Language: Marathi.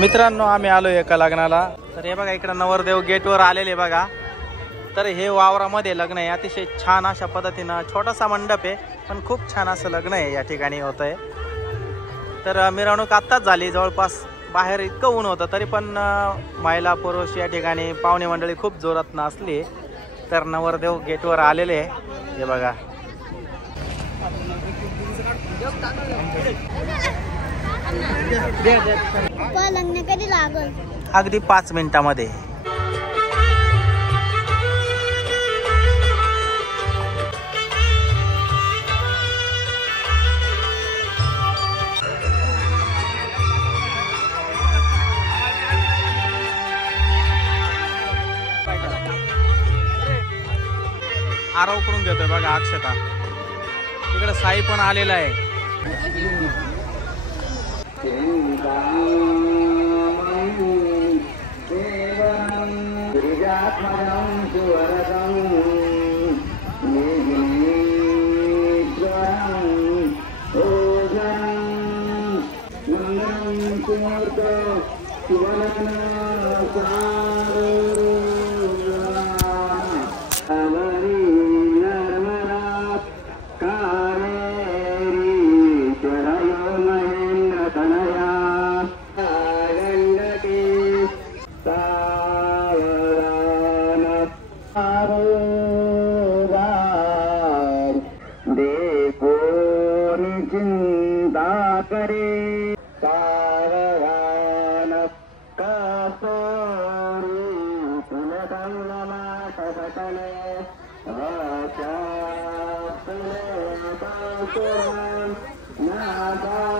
मित्रांनो आम्ही आलो एका लग्नाला। तर हे बघा इकडे नवरदेव गेटवर आलेले बघा। तर हे वावरामध्ये लग्न आहे, अतिशय छान अशा पद्धतीनं छोटासा मंडप आहे पण खूप छान असं लग्न आहे या ठिकाणी होत आहे। तर मिरवणूक आत्ताच झाली, जवळपास बाहेर इतकं ऊन होतं तरी पण महिला पुरुष या ठिकाणी पाहुणे मंडळी खूप जोरात नाचली। तर नवरदेव गेटवर आलेले आहे हे बघा। लग्न कधी लागल? अगदी 5 मिनिटांमध्ये। आरव करून देतोय बघा अक्षता। तिकडे साई पण आलेला आहे। Nah,